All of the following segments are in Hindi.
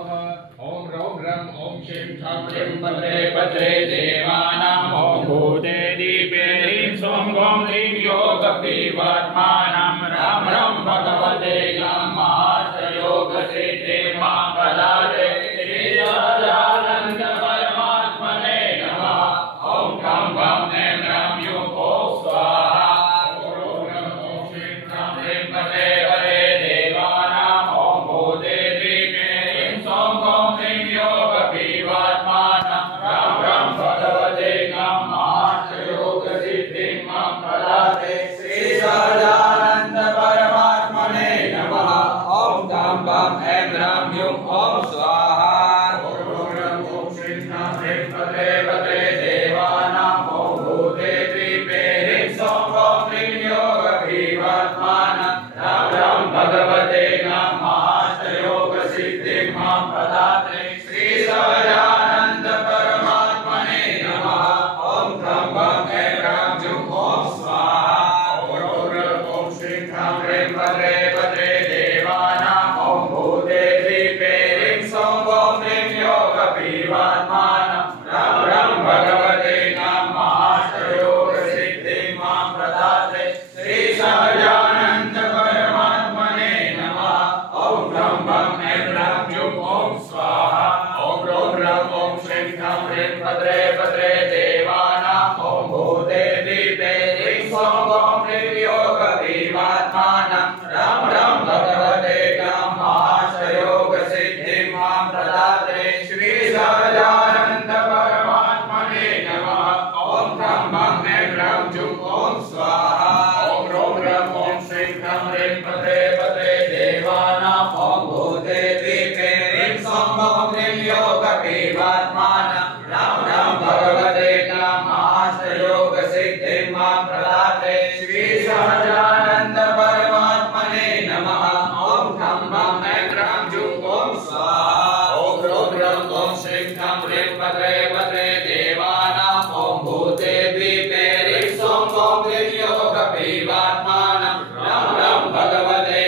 ओम रौम रम ओम शिं ठं ह्रीं पत्रे पत्रे देवानां ओम भूते दीपे ह्रीं सों गों ह्रीं योगपीवात्मानं राम रम भगवते योग सिद्धि मां प्रदाते श्री सच्चिदानंद परमात्मने नमः। ओम गं गं ऐं रं यूं ओम स्वाहा। ओम रं ओम शिं ठं ह्रीं पत्रे पत्रे देवानां ओम भूते दीपे ह्रीं सों गों ह्रीं योगपीवात्मानं राम रं भगवते योग सिद्धि मां प्रदाते श्री सच्चिदानंद परमात्मने नमः। ओम गं गं ऐं रं यूं ओम स्वाहा। ओम रं ओम शिं ठं ह्रीं पत्रे पत्रे देवानां ओम भूते दीपे ह्रीं सों गों ह्रीं योगपीवात्मानं राम रं भगवते योग सिद्धि मां प्रदाते श्री सच्चिदानंद परमात्मने नमः। ओम गं गं ऐं रं यूं ओम स्वाहा। ओम रं ओम शिं ठं ह्रीं पत्रे पत्रे देवानां ओम भूते दीपे ह्रीं सों गों ह्रीं योगपीवात्मानं राम रं भगवते योग सिद्धि मां प्रदाते श्री सच्चिदानंद परमात्मने नमः। ओम गं गं ऐं रं यूं ओम स्वाहा। ओम रं ओम शिं ठं ह्रीं पत्रे पत्रे देवानां ओम भूते दीपे ह्रीं सों गों ह्रीं योगपीवात्मानं राम रं भगवते योग सिद्धि मां प्रदाते श्री सच्चिदानंद परमात्मने नमः। ओम गं गं ऐं रं यूं ओम स्वाहा। ओम रं ओम शिं ठं ह्रीं पत्रे पत्रे देवानां ओम भूते दीपे ह्रीं सों गों ह्रीं योगपीवात्मानं राम रं भगवते योग सिद्धि मां प्रदाते श्री सच्चिदानंद परमात्मने नमः। ओम गं गं ऐं रं यूं ओम स्वाहा। ओम रं ओम शिं ठं ह्रीं पत्रे पत्रे देवानां ओम भूते दीपे ह्रीं सों गों ह्रीं योगपीवात्मानं राम रं भगवते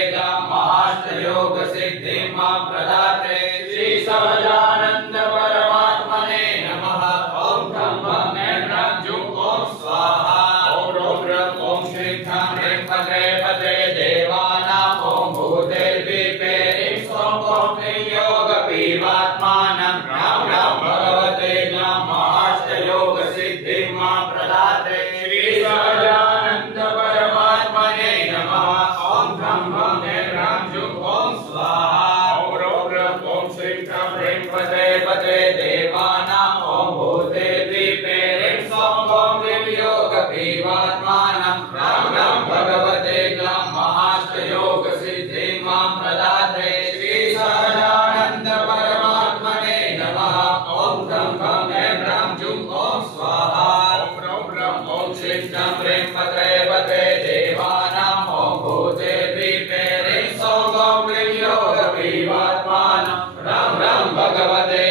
योग सिद्धि मां प्रदाते श्री सच्चिदानंद परमात्मने नमः। ओम गं गं ऐं रं यूं ओम स्वाहा। ओम रं ओम शिं ठं ह्रीं पत्रे पत्रे देवानां ओम भूते दीपे ह्रीं सों गों ह्रीं योगपीवात्मानं राम रं भगवते योग सिद्धि मां प्रदाते श्री सच्चिदानंद परमात्मने नमः। ओम गं गं ऐं रं यूं ओम स्वाहा। ओम रं ओम शिं ठं ह्रीं पत्रे पत्रे देवानां ओम भूते दीपे ह्रीं सों गों ह्रीं योगपीवात्मानं राम रं भगवते योग सिद्धि मां प्रदाते श्री सच्चिदानंद परमात्मने नमः। ओम गं गं ऐं रं यूं ओम स्वाहा। ओम रं ओम शिं ठं ह्रीं पत्रे पत्रे देवानां ओम भूते दीपे ह्रीं सों गों ह्रीं योगपीवात्मानं राम रं भगवते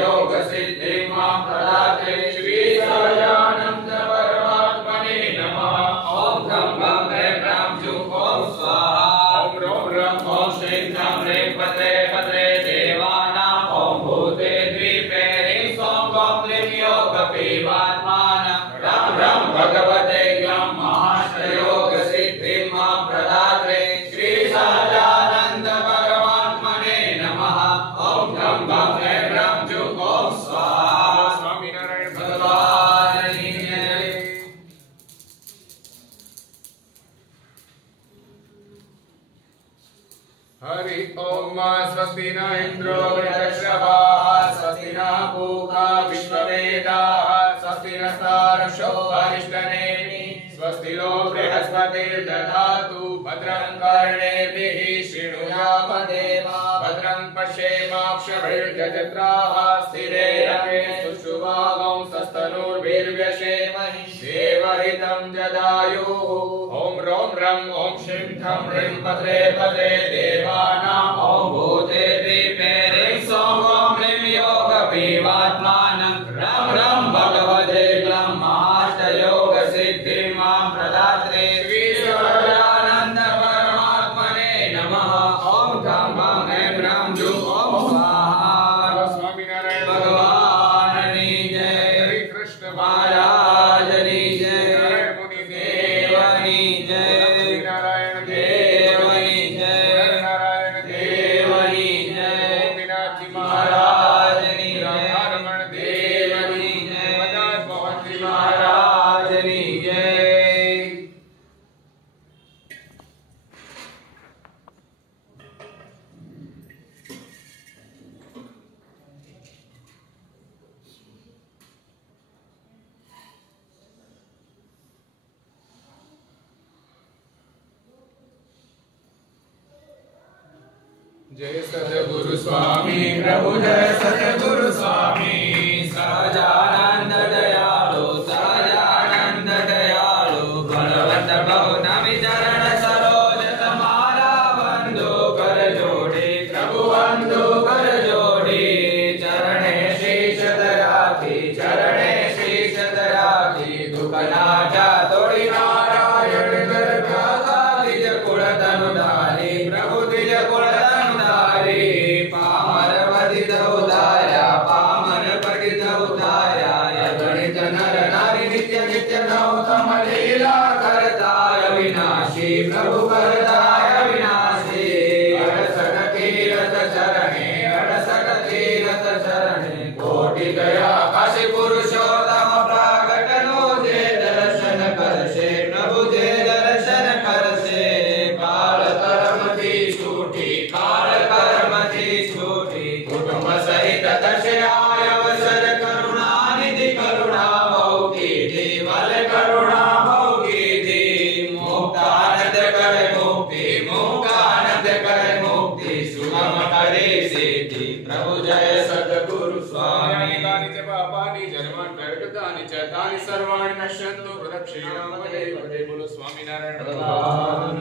योग सिद्धि मां प्रदाते श्री सच्चिदानंद परमात्मने नमः। ओम गं गं ऐं रं यूं ओम स्वाहा। ओम रं ओम शिं ठं ह्रीं पत्रे पत्रे देवानां ओम भूते दीपे ह्रीं सों गों ह्रीं योगपीवात्मानं राम रं भगवते योग सिद्धि मां प्रदाते श्री सच्चिदानंद परमात्मने नमः। ओम गं गं ऐं रं यूं ओम स्वाहा। स्वामीनारायण भगवान की जय। हरि ओम। स्वस्ति न इंद्रो वृद्धश्रवाः स्वस्ति न पूषा विश्ववेदाः स्वस्ति नस्तार्क्ष्यो अरिष्टनेमिः स्वस्ति नो बृहस्पतिर्दधातु भद्रं कर्णेभिः शृणुयाम देवा भद्रं पश्येमाक्षभिर्यजत्राः स्थिरैरङ्गैस्तुष्टुवागं सस्तनूर्भिर्व्यसेमहि देवहितं जदायुः। ओम रं ओम शिं ठं ह्रीं पत्रे पत्रे देवानां ओम भूते दीपे ह्रीं सों गों ह्रीं योगपीवात्मानं राम रं भगवते योग सिद्धि मां प्रदाते श्री सच्चिदानंद परमात्मने नमः। ओम गं गं ऐं रं यूं ओम जय सद्गुरु स्वामी प्रभु जय सद्गुरु स्वामी सहजानंद दयालु भगवत बहु चरण सरोज तुम्हारा बंधु कर जोड़ी प्रभु बंधु कर जोड़ी चरणे शीश दया की दुख नाचा तोड़ी नारायण कर गाथा निज कुल तनुधारी प्रभु निज कुल तनुधारी पामर पतित उदारा गणित नर नारी नित्य नित्य नौतम लीला करता अविनाशी प्रभु करता अविनाशी अड़सठ तीरथ चरणे कोटि गया काशी पुरुषोत्तम प्रागटनो जे दर्शन करसे प्रभु जे दर्शन करसे काल कर्म थी छूटी कुटुंब सहित दशे आय अवसर करुणा निधि करुणा भौकी थी बल करुणा भौकी थी मुक्तानंद करे मुक्ति सुगम करे सिद्धि प्रभु जय सद्गुरु स्वामी गानि च पापानि जन्मान् कर्गतानि च तानि सर्वाणि नश्यन्तु प्रदक्षिणां पदे पदे बोलो स्वामी नारायण भगवान।